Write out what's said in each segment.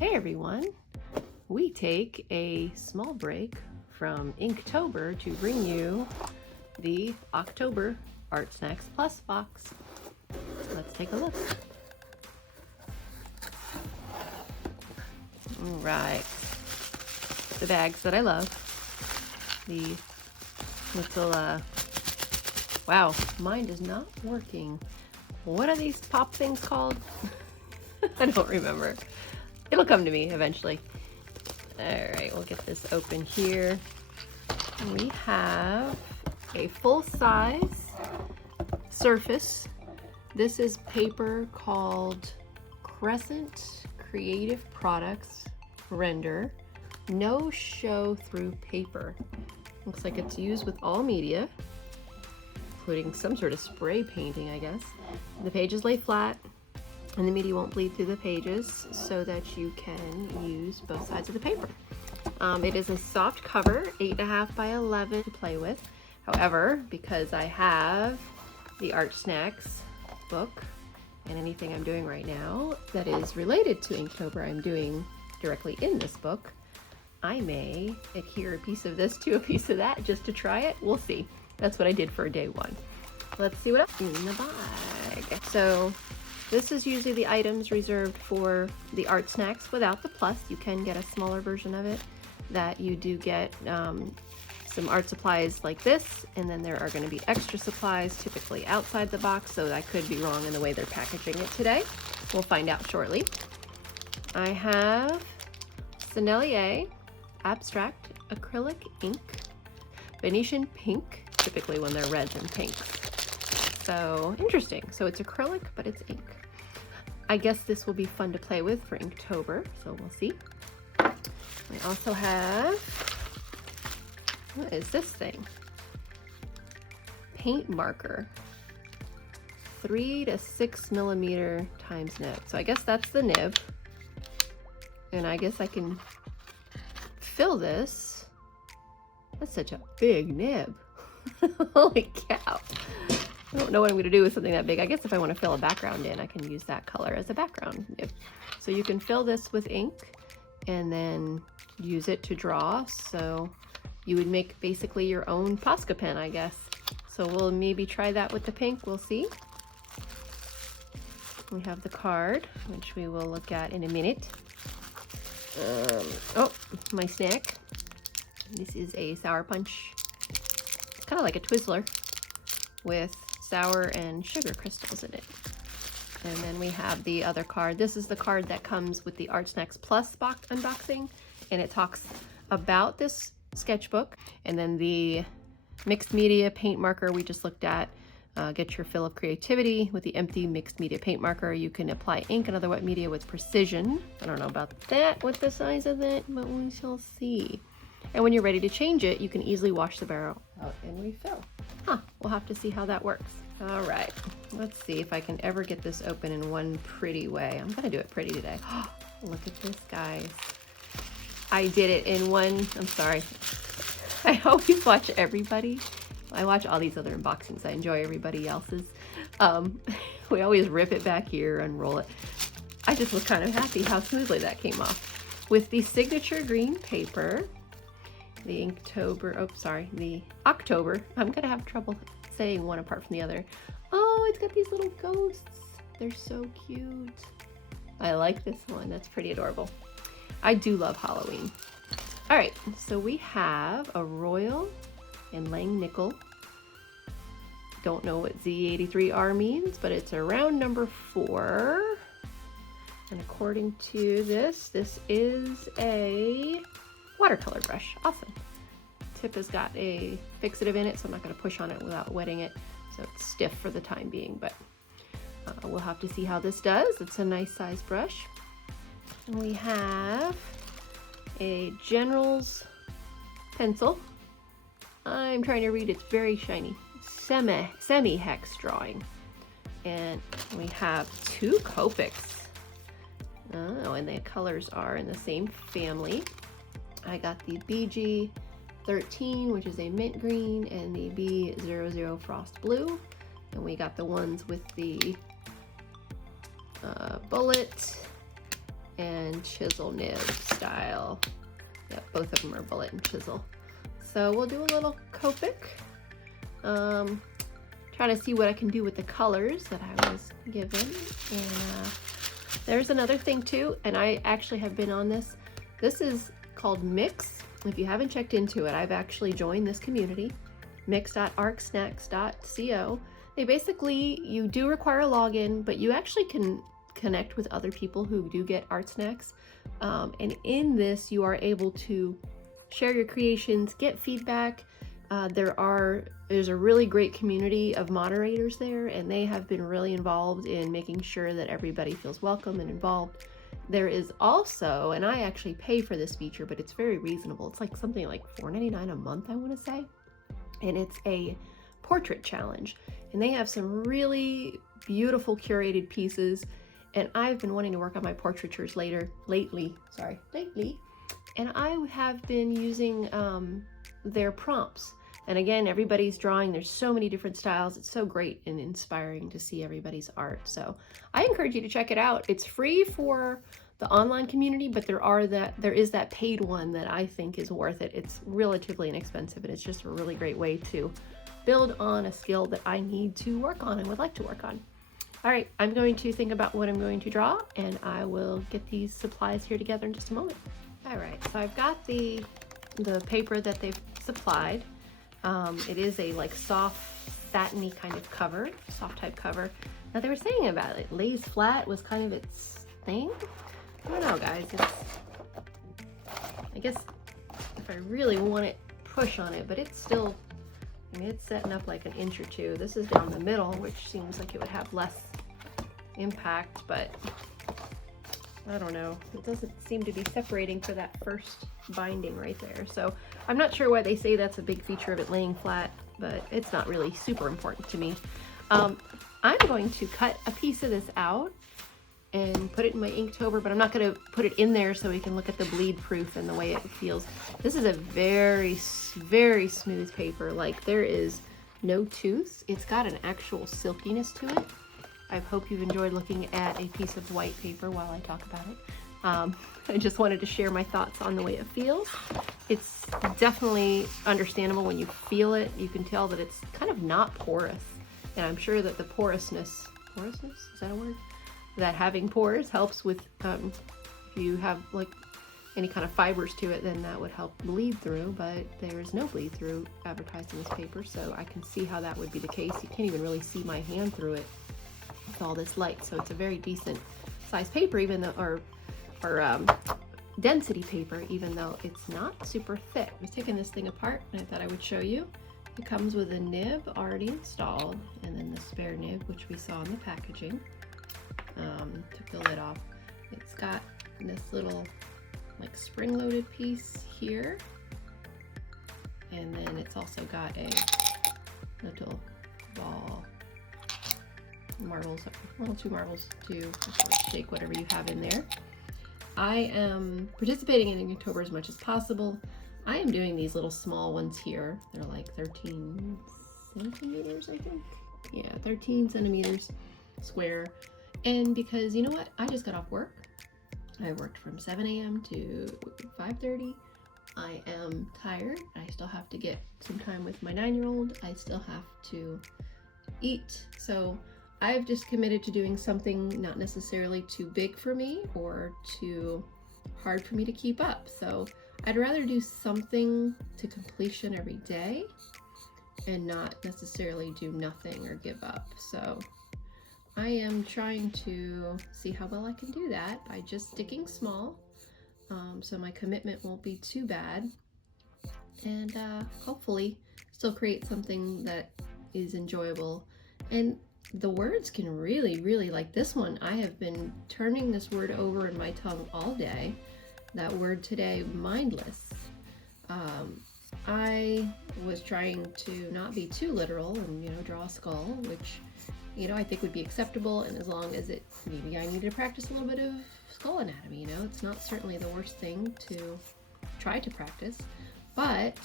Hey everyone! We take a small break from Inktober to bring you the October Art Snacks Plus box. Let's take a look. Alright, the bags that I love. The little, wow, mine is not working. What are these pop things called? I don't remember. It'll come to me eventually. Alright, we'll get this open here. We have a full-size surface. This is paper called Crescent Creative Products Render. No show through paper. Looks like it's used with all media, including some sort of spray painting, I guess. The pages lay flat, and the media won't bleed through the pages so that you can use both sides of the paper. It is a soft cover, 8.5 by 11 to play with. However, because I have the Art Snacks book and anything I'm doing right now that is related to Inktober I'm doing directly in this book, I may adhere a piece of this to a piece of that just to try it. We'll see. That's what I did for day one. Let's see what else in the bag. So this is usually the items reserved for the Art Snacks without the plus. You can get a smaller version of it that you do get some art supplies like this, and then there are going to be extra supplies typically outside the box, so I could be wrong in the way they're packaging it today. We'll find out shortly. I have Sennelier Abstract Acrylic Ink, Venetian Pink, typically when they're reds and pinks. So interesting. So it's acrylic, but it's ink. I guess this will be fun to play with for Inktober, so we'll see. I also have, what is this thing? Paint marker, 3 to 6 millimeter times nib. So I guess that's the nib. And I guess I can fill this. That's such a big nib. Holy cow. I don't know what I'm going to do with something that big. I guess if I want to fill a background in, I can use that color as a background nib. So you can fill this with ink and then use it to draw. So you would make basically your own Posca pen, I guess. So we'll maybe try that with the pink. We'll see. We have the card, which we will look at in a minute. Oh, my snack. This is a Sour Punch. It's kind of like a Twizzler with sour and sugar crystals in it. And then we have the other card. This is the card that comes with the Art Snacks Plus box unboxing, and it talks about this sketchbook. And then the mixed media paint marker we just looked at. Get your fill of creativity. With the empty mixed media paint marker, you can apply ink and other wet media with precision. I don't know about that, with the size of that, but we shall see. And when you're ready to change it, you can easily wash the barrel out and refill. We'll have to see how that works. All right, let's see if I can ever get this open in one pretty way. I'm gonna do it pretty today. Look at this, guys. I did it in one, I'm sorry. I always watch everybody. I watch all these other unboxings. I enjoy everybody else's. We always rip it back here, unroll it. I just was kind of happy how smoothly that came off. With the signature green paper, the the October. I'm gonna have trouble saying one apart from the other. Oh, it's got these little ghosts. They're so cute. I like this one. That's pretty adorable. I do love Halloween. All right, so we have a Royal and Lang Nickel. Don't know what Z83R means, but it's around number 4. And according to this is a watercolor brush. Awesome. Tip has got a fixative in it, so I'm not going to push on it without wetting it, so it's stiff for the time being, but we'll have to see how this does. It's a nice size brush. And we have a General's pencil. I'm trying to read, it's very shiny. Semi-hex drawing. And we have 2 Copics. Oh, and the colors are in the same family. I got the BG13, which is a mint green, and the B00 frost blue. And we got the ones with the bullet and chisel nib style. Yep, both of them are bullet and chisel. So we'll do a little Copic. Try to see what I can do with the colors that I was given. And there's another thing too, and I actually have been on this. This is called Mix. If you haven't checked into it, I've actually joined this community, mix.artsnacks.co. They basically, you do require a login, but you actually can connect with other people who do get art snacks. And in this, you are able to share your creations, get feedback. There's a really great community of moderators there, and they have been really involved in making sure that everybody feels welcome and involved. There is also, and I actually pay for this feature, but it's very reasonable. It's like something like $4.99 a month, I want to say. And it's a portrait challenge. And they have some really beautiful curated pieces. And I've been wanting to work on my portraitures lately. And I have been using their prompts. And again, everybody's drawing. There's so many different styles. It's so great and inspiring to see everybody's art. So I encourage you to check it out. It's free for the online community, but there is that paid one that I think is worth it. It's relatively inexpensive, and it's just a really great way to build on a skill that I need to work on and would like to work on. All right, I'm going to think about what I'm going to draw, and I will get these supplies here together in just a moment. All right, so I've got the paper that they've supplied. It is a like soft, satiny kind of cover, soft type cover. Now they were saying about it, lays flat was kind of its thing. I don't know, guys. I guess if I really want it, push on it, but it's still, I mean, it's setting up like an inch or two. This is down the middle, which seems like it would have less impact, but I don't know. It doesn't seem to be separating for that first binding right there. So I'm not sure why they say that's a big feature of it laying flat, but it's not really super important to me. I'm going to cut a piece of this out and put it in my Inktober, but I'm not going to put it in there so we can look at the bleed proof and the way it feels. This is a very, very smooth paper. Like, there is no tooth. It's got an actual silkiness to it. I hope you've enjoyed looking at a piece of white paper while I talk about it. I just wanted to share my thoughts on the way it feels. It's definitely understandable when you feel it. You can tell that it's kind of not porous. And I'm sure that the porousness, is that a word? That having pores helps with, if you have like any kind of fibers to it, then that would help bleed through, but there's no bleed through advertised in this paper, so I can see how that would be the case. You can't even really see my hand through it with all this light, so it's a very decent size paper, even though, or density paper, even though it's not super thick. I was taking this thing apart and I thought I would show you. It comes with a nib already installed, and then the spare nib, which we saw in the packaging. Took the lid off. It's got this little like spring-loaded piece here, and then it's also got a little ball marbles, well, 2 marbles to sort of shake whatever you have in there. I am participating in Inktober as much as possible. I am doing these little small ones here. They're like 13 centimeters, I think. Yeah, 13 centimeters square. And because, you know what, I just got off work. I worked from 7 a.m. to 5:30. I am tired. I still have to get some time with my 9-year-old. I still have to eat. So I've just committed to doing something not necessarily too big for me or too hard for me to keep up. So I'd rather do something to completion every day and not necessarily do nothing or give up. So I am trying to see how well I can do that by just sticking small, so my commitment won't be too bad, and hopefully still create something that is enjoyable. And the words can really, really, like this one, I have been turning this word over in my tongue all day. That word today, mindless. I was trying to not be too literal and, you know, draw a skull, which, you know, I think would be acceptable, and as long as maybe I need to practice a little bit of skull anatomy, you know, it's not certainly the worst thing to try to practice, but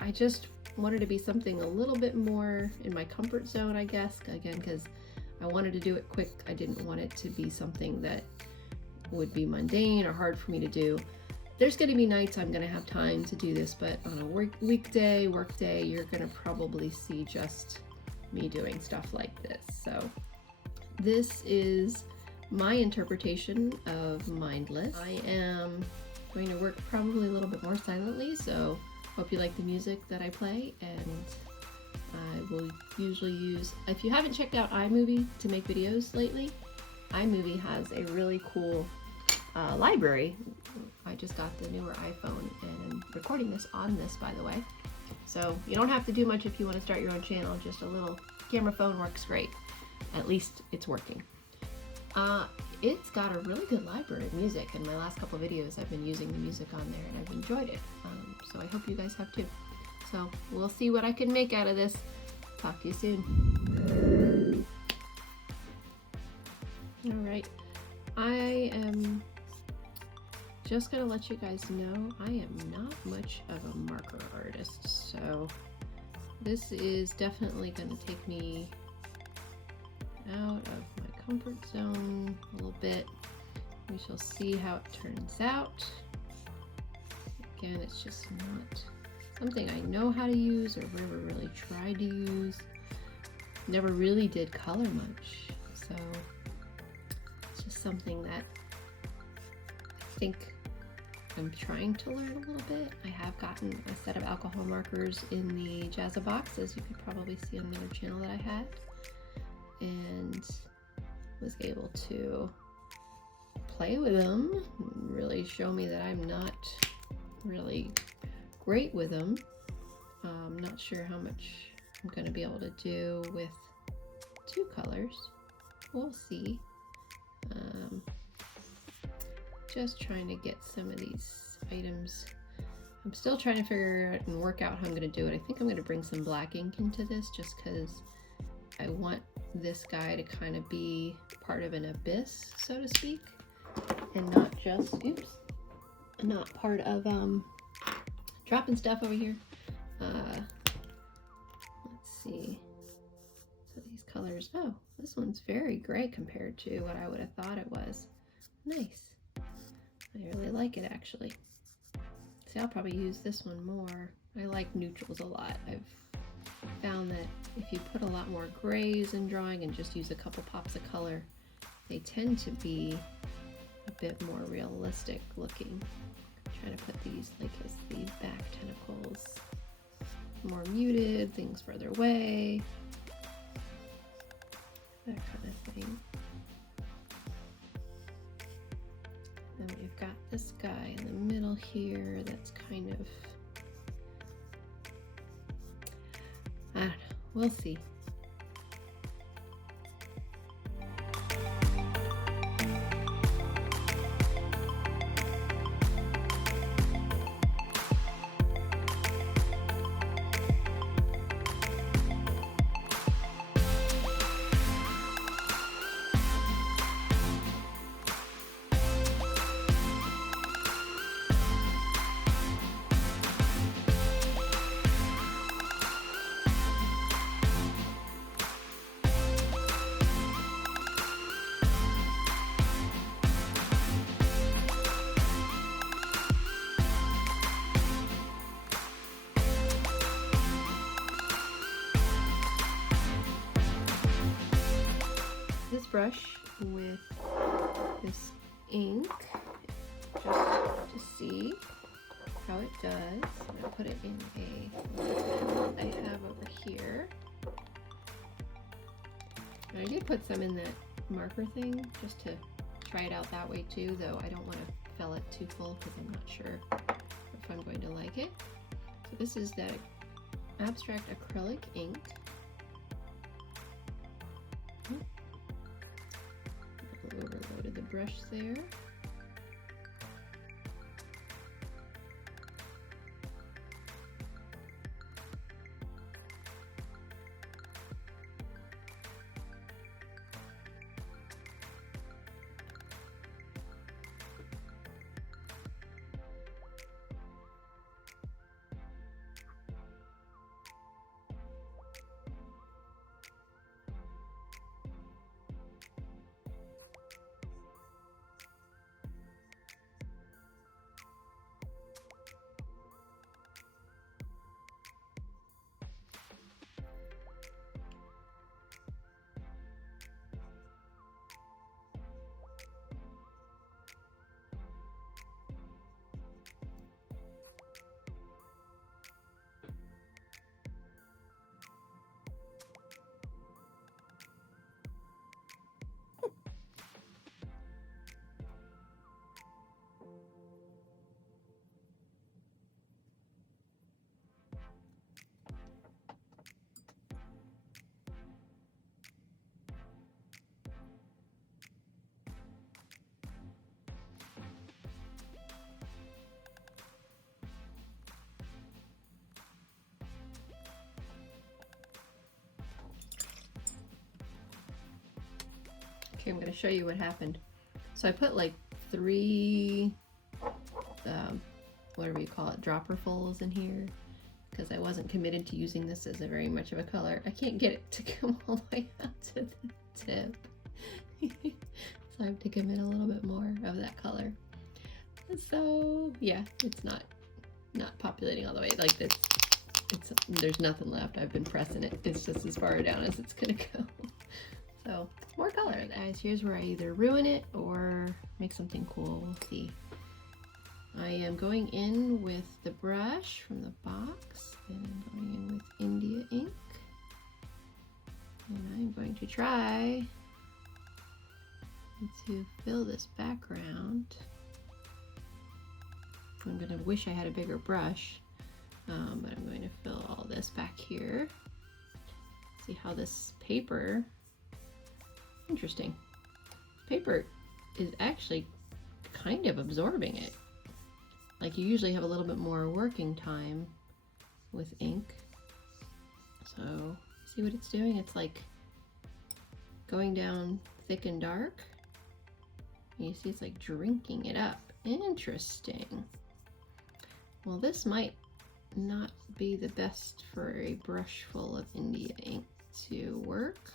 I just wanted to be something a little bit more in my comfort zone, I guess, again, because I wanted to do it quick. I didn't want it to be something that would be mundane or hard for me to do. There's going to be nights I'm going to have time to do this, but on a work day, you're going to probably see just me doing stuff like this. So this is my interpretation of mindless. I am going to work probably a little bit more silently, so hope you like the music that I play, and I will usually use, if you haven't checked out iMovie to make videos lately, iMovie has a really cool library. I just got the newer iPhone and I'm recording this on this, by the way. So you don't have to do much if you want to start your own channel, just a little camera phone works great. At least it's working. It's got a really good library of music, and my last couple videos I've been using the music on there and I've enjoyed it. So I hope you guys have too. So we'll see what I can make out of this. Talk to you soon. All right, I am just gonna let you guys know I am not much of a marker artist, so this is definitely gonna take me out of my comfort zone a little bit. We shall see how it turns out. Again, it's just not something I know how to use or ever really tried to use. Never really did color much, so it's just something that I think I'm trying to learn a little bit. I have gotten a set of alcohol markers in the Jazza box, as you could probably see on the other channel that I had, and was able to play with them and really show me that I'm not really great with them. I'm not sure how much I'm going to be able to do with two colors. We'll see. Just trying to get some of these items. I'm still trying to figure out and work out how I'm going to do it. I think I'm going to bring some black ink into this just because I want this guy to kind of be part of an abyss, so to speak, and not just, oops, not part of dropping stuff over here. Let's see. So these colors, oh, this one's very gray compared to what I would have thought it was. Nice. I really like it, actually. See, I'll probably use this one more. I like neutrals a lot. I've found that if you put a lot more grays in drawing and just use a couple pops of color, they tend to be a bit more realistic looking. I'm trying to put these like as the back tentacles more muted, things further away, that kind of thing. Then we've got this guy in the middle here that's kind of, I don't know, we'll see. This brush with this ink just to see how it does. I'm going to put it in a that I have over here. And I did put some in that marker thing just to try it out that way too, though I don't want to fill it too full because I'm not sure if I'm going to like it. So this is that abstract acrylic ink. Overloaded the brush there. Here, I'm going to show you what happened. So I put like 3, whatever you call it, dropperfuls in here, because I wasn't committed to using this as a very much of a color. I can't get it to come all the way out to the tip. So I have to commit a little bit more of that color. So yeah, it's not populating all the way. Like this, there's nothing left. I've been pressing it. It's just as far down as it's gonna go. So more color, guys. Here's where I either ruin it or make something cool. We'll see. I am going in with the brush from the box, and I'm going in with India ink, and I'm going to try to fill this background. I'm going to wish I had a bigger brush, but I'm going to fill all this back here. See how this paper, interesting, paper is actually kind of absorbing it. Like, you usually have a little bit more working time with ink. So see what it's doing? It's like going down thick and dark. And you see it's like drinking it up. Interesting. Well, this might not be the best for a brush full of India ink to work.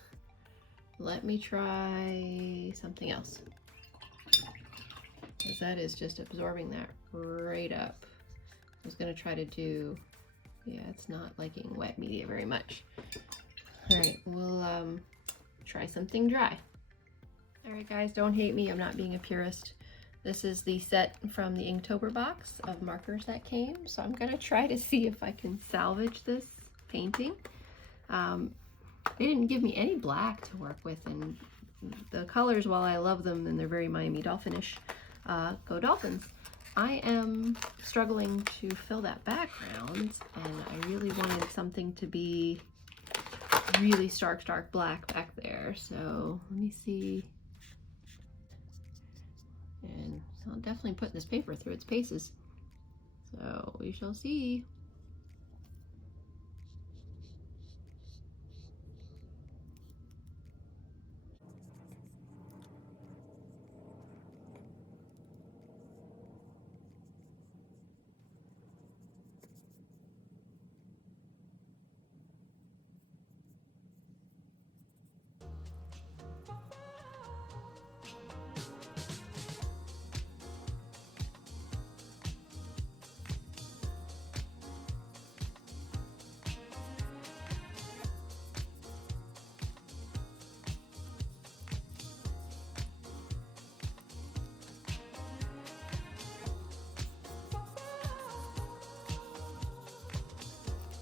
Let me try something else, because that is just absorbing that right up. I was gonna try to do, yeah, it's not liking wet media very much. All right, we'll try something dry. All right, guys, don't hate me. I'm not being a purist. This is the set from the Inktober box of markers that came. So I'm gonna try to see if I can salvage this painting. They didn't give me any black to work with, and the colors, while I love them and they're very Miami Dolphinish, go Dolphins. I am struggling to fill that background, and I really wanted something to be really stark black back there. So let me see. And I'll definitely put this paper through its paces. So we shall see.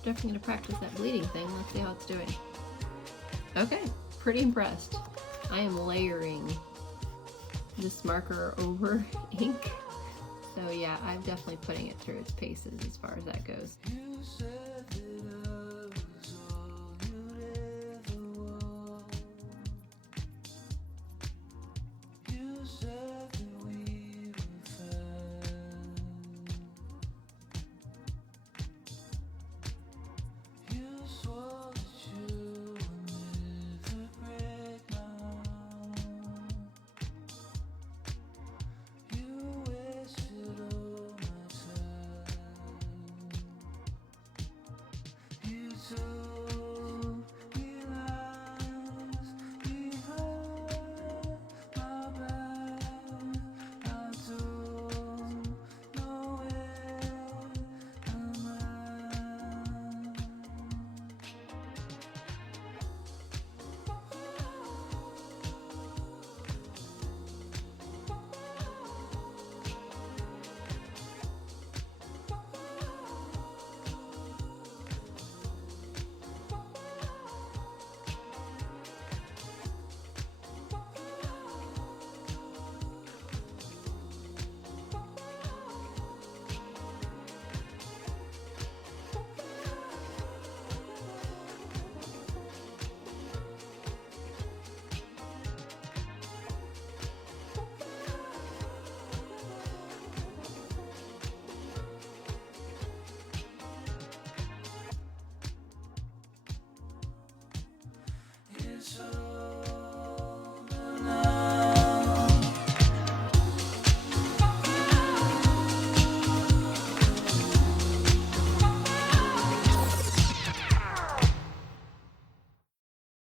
Definitely gonna practice that bleeding thing. Let's see how it's doing. Okay, pretty impressed. I am layering this marker over ink. So yeah, I'm definitely putting it through its paces as far as that goes.